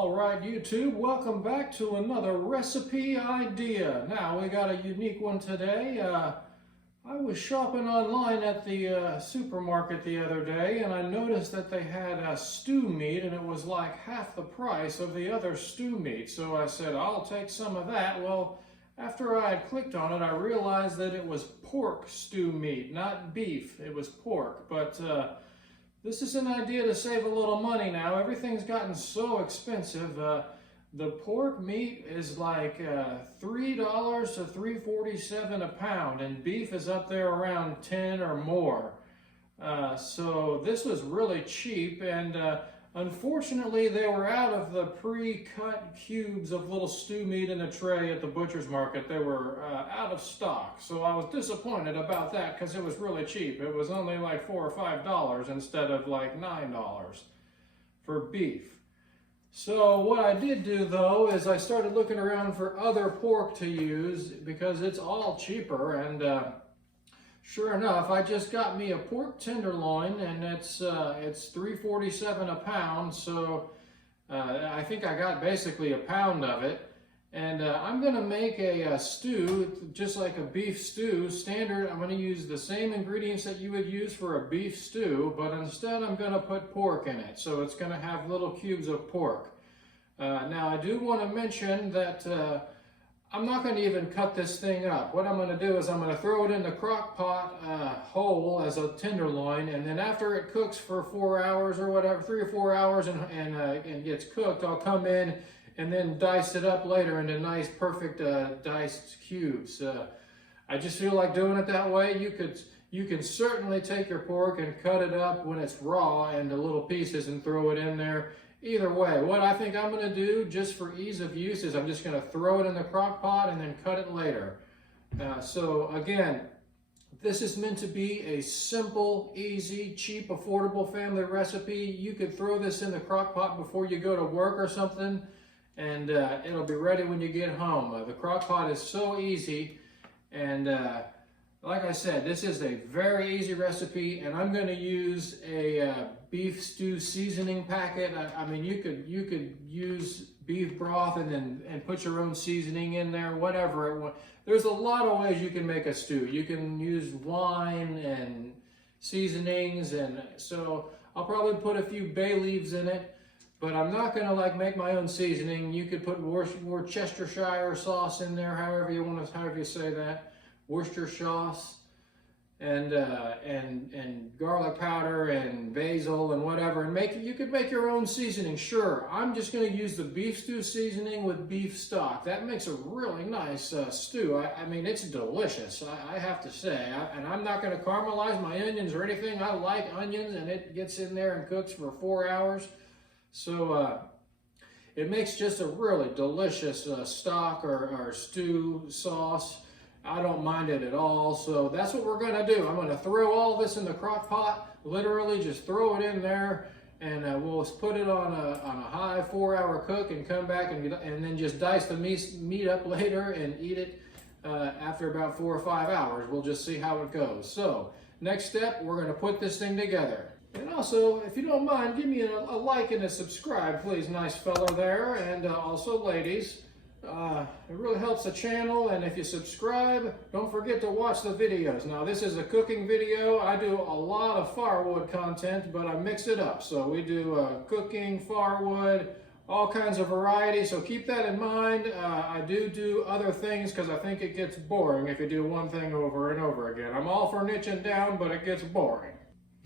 All right, YouTube, welcome back to another recipe idea. Now, we got a unique one today. I was shopping online at the supermarket the other day, and I noticed that they had stew meat, and it was like half the price of the other stew meat. So I said, I'll take some of that. Well, after I had clicked on it, I realized that it was pork stew meat, not beef. It was pork, but this is an idea to save a little money now. Everything's gotten so expensive. The pork meat is like $3 to $3.47 a pound, and beef is up there around 10 or more. So this was really cheap, and unfortunately they were out of the pre-cut cubes of little stew meat in a tray at the butcher's market. They were out of stock, so I was disappointed about that because it was really cheap. It was only like $4 or $5 instead of like $9 for beef. So what I did do though is I started looking around for other pork to use because it's all cheaper, and sure enough, I just got me a pork tenderloin, and it's $3.47 a pound. So I think I got basically a pound of it, and I'm gonna make a stew just like a beef stew. Standard. I'm gonna use the same ingredients that you would use for a beef stew, but instead I'm gonna put pork in it. So it's gonna have little cubes of pork. Now I do want to mention that I'm not going to even cut this thing up. What I'm going to do is I'm going to throw it in the crock pot whole as a tenderloin, and then after it cooks for 4 hours or whatever, 3 or 4 hours, and gets cooked, I'll come in and then dice it up later into nice, perfect diced cubes. I just feel like doing it that way. You can certainly take your pork and cut it up when it's raw into little pieces and throw it in there. Either way, what I think I'm going to do, just for ease of use, is I'm just going to throw it in the crock pot and then cut it later. So again, this is meant to be a simple, easy, cheap, affordable family recipe. You could throw this in the crock pot before you go to work or something, and it'll be ready when you get home. The crock pot is so easy, and like I said, this is a very easy recipe, and I'm going to use a beef stew seasoning packet. I mean, you could use beef broth and put your own seasoning in there, whatever. There's a lot of ways you can make a stew. You can use wine and seasonings, and so I'll probably put a few bay leaves in it, but I'm not going to like make my own seasoning. You could put Worcestershire sauce in there, however you say that. Worcester sauce and garlic powder and basil and whatever, and you could make your own seasoning. Sure, I'm just going to use the beef stew seasoning with beef stock. That makes a really nice stew. I mean, it's delicious, I have to say. And I'm not going to caramelize my onions or anything. I like onions, and it gets in there and cooks for 4 hours. So it makes just a really delicious stock or stew sauce. I don't mind it at all. So that's what we're going to do. I'm going to throw all this in the crock pot, literally just throw it in there, and we'll put it on a high 4-hour cook and come back and then just dice the meat up later and eat it after about 4 or 5 hours. We'll just see how it goes. So next step, we're going to put this thing together. And also, if you don't mind, give me a like and a subscribe, please. Nice fella there. And also, ladies. It really helps the channel, and if you subscribe, don't forget to watch the videos. Now, this is a cooking video. I do a lot of firewood content, but I mix it up. So we do cooking, firewood, all kinds of variety, so keep that in mind. I do other things because I think it gets boring if you do one thing over and over again. I'm all for niching down, but it gets boring.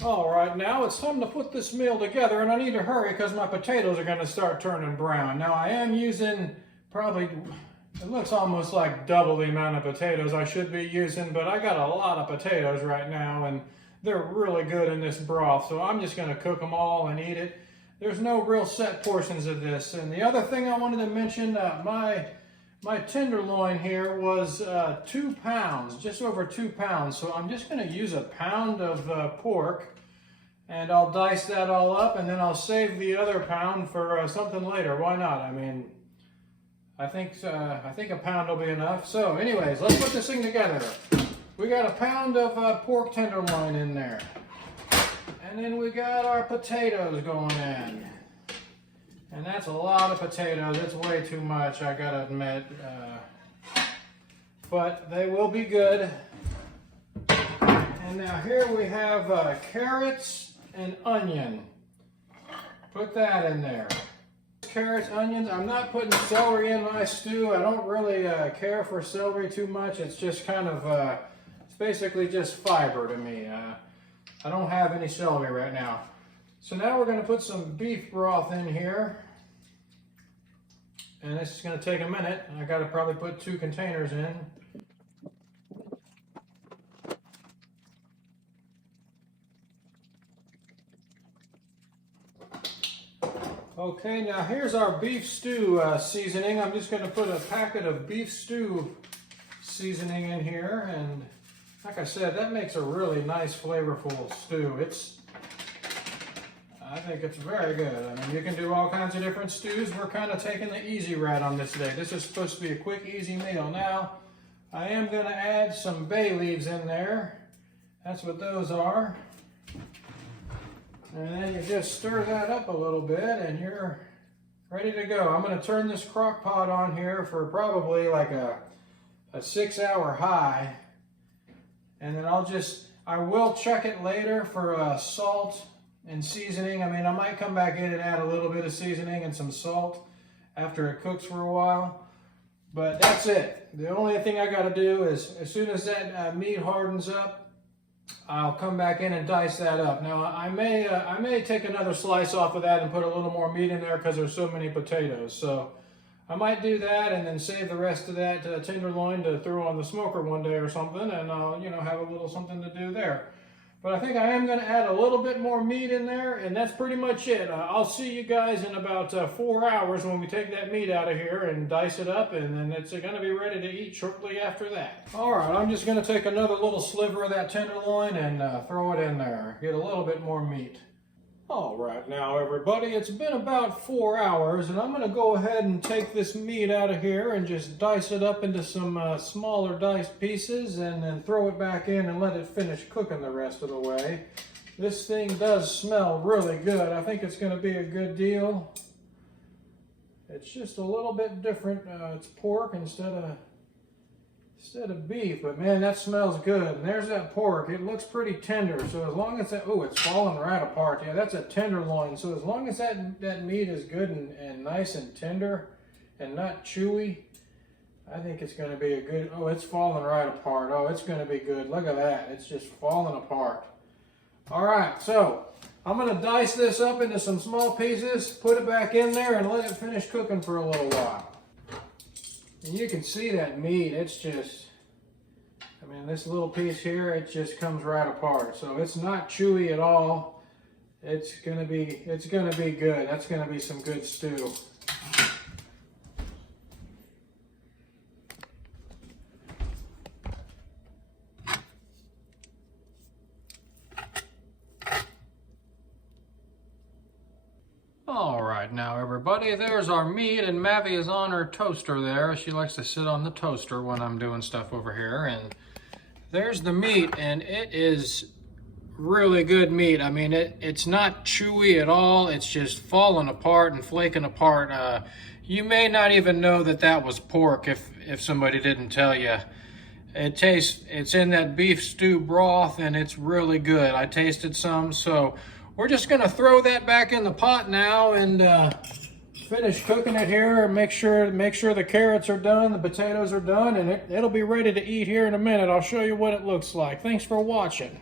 All right, now it's time to put this meal together, and I need to hurry because my potatoes are going to start turning brown. Now, I am using probably, it looks almost like double the amount of potatoes I should be using, but I got a lot of potatoes right now, and they're really good in this broth, so I'm just going to cook them all and eat it. There's no real set portions of this. And the other thing I wanted to mention, my tenderloin here was 2 pounds, just over 2 pounds, so I'm just going to use a pound of pork, and I'll dice that all up, and then I'll save the other pound for something later. Why not? I mean, I think a pound will be enough. So anyways, let's put this thing together. We got a pound of pork tenderloin in there. And then we got our potatoes going in. And that's a lot of potatoes. It's way too much, I gotta admit. But they will be good. And now here we have carrots and onion. Put that in there. Carrots, onions. I'm not putting celery in my stew. I don't really care for celery too much. It's just kind of, it's basically just fiber to me. I don't have any celery right now. So now we're going to put some beef broth in here. And this is going to take a minute. I got to probably put 2 containers in. Okay, now here's our beef stew seasoning. I'm just going to put a packet of beef stew seasoning in here, and like I said, that makes a really nice flavorful stew. I think it's very good. I mean, you can do all kinds of different stews. We're kind of taking the easy route on this today. This is supposed to be a quick, easy meal. Now, I am going to add some bay leaves in there. That's what those are. And then you just stir that up a little bit and you're ready to go. I'm going to turn this crock pot on here for probably like a 6-hour high. And then I will check it later for salt and seasoning. I mean, I might come back in and add a little bit of seasoning and some salt after it cooks for a while. But that's it. The only thing I got to do is, as soon as that meat hardens up, I'll come back in and dice that up. Now, I may take another slice off of that and put a little more meat in there because there's so many potatoes. So I might do that and then save the rest of that tenderloin to throw on the smoker one day or something, and I'll, have a little something to do there. But I think I am going to add a little bit more meat in there, and that's pretty much it. I'll see you guys in about 4 hours when we take that meat out of here and dice it up, and then it's going to be ready to eat shortly after that. All right, I'm just going to take another little sliver of that tenderloin and throw it in there. Get a little bit more meat. All right, now everybody, it's been about 4 hours, and I'm going to go ahead and take this meat out of here and just dice it up into some smaller diced pieces and then throw it back in and let it finish cooking the rest of the way. This thing does smell really good. I think it's going to be a good deal. It's just a little bit different. It's pork instead of beef, but man, that smells good. And there's that pork. It looks pretty tender, so as long as that, oh, it's falling right apart. Yeah, that's a tenderloin. So as long as that meat is good and nice and tender and not chewy, I think it's going to be a good, oh, it's falling right apart. Oh, it's going to be good. Look at that. It's just falling apart. All right, so I'm going to dice this up into some small pieces, put it back in there, and let it finish cooking for a little while. And you can see that meat, it's just, I mean, this little piece here, it just comes right apart. So it's not chewy at all. It's gonna be good. That's gonna be some good stew. All right, now everybody, there's our meat, and Mavi is on her toaster there. She likes to sit on the toaster when I'm doing stuff over here, and there's the meat, and it is really good meat. I mean, it's not chewy at all. It's just falling apart and flaking apart. You may not even know that was pork if somebody didn't tell you. It's in that beef stew broth, and it's really good. I tasted some, so we're just gonna throw that back in the pot now and finish cooking it here. Make sure the carrots are done, the potatoes are done, and it'll be ready to eat here in a minute. I'll show you what it looks like. Thanks for watching.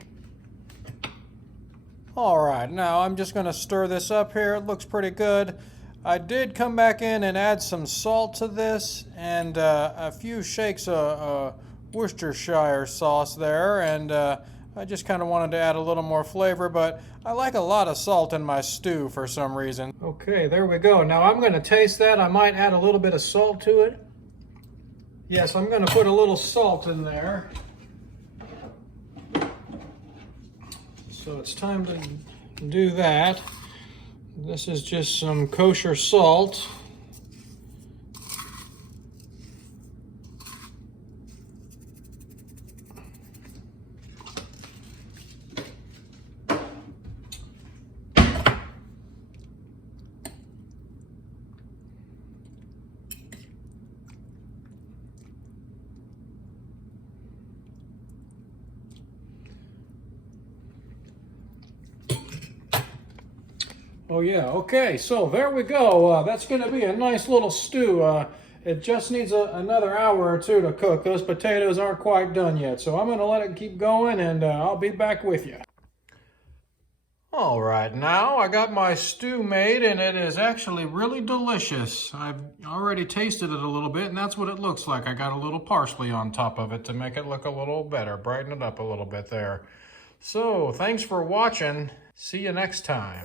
All right, now I'm just gonna stir this up here. It looks pretty good. I did come back in and add some salt to this and a few shakes of Worcestershire sauce there, and I just kind of wanted to add a little more flavor, but I like a lot of salt in my stew for some reason. Okay, there we go. Now I'm going to taste that. I might add a little bit of salt to it. Yes, I'm going to put a little salt in there. So it's time to do that. This is just some kosher salt. Oh yeah, okay, so there we go. That's going to be a nice little stew. It just needs another hour or two to cook. Those potatoes aren't quite done yet, so I'm going to let it keep going, and I'll be back with you. All right, now I got my stew made, and it is actually really delicious. I've already tasted it a little bit, and that's what it looks like. I got a little parsley on top of it to make it look a little better, brighten it up a little bit there. So, thanks for watching. See you next time.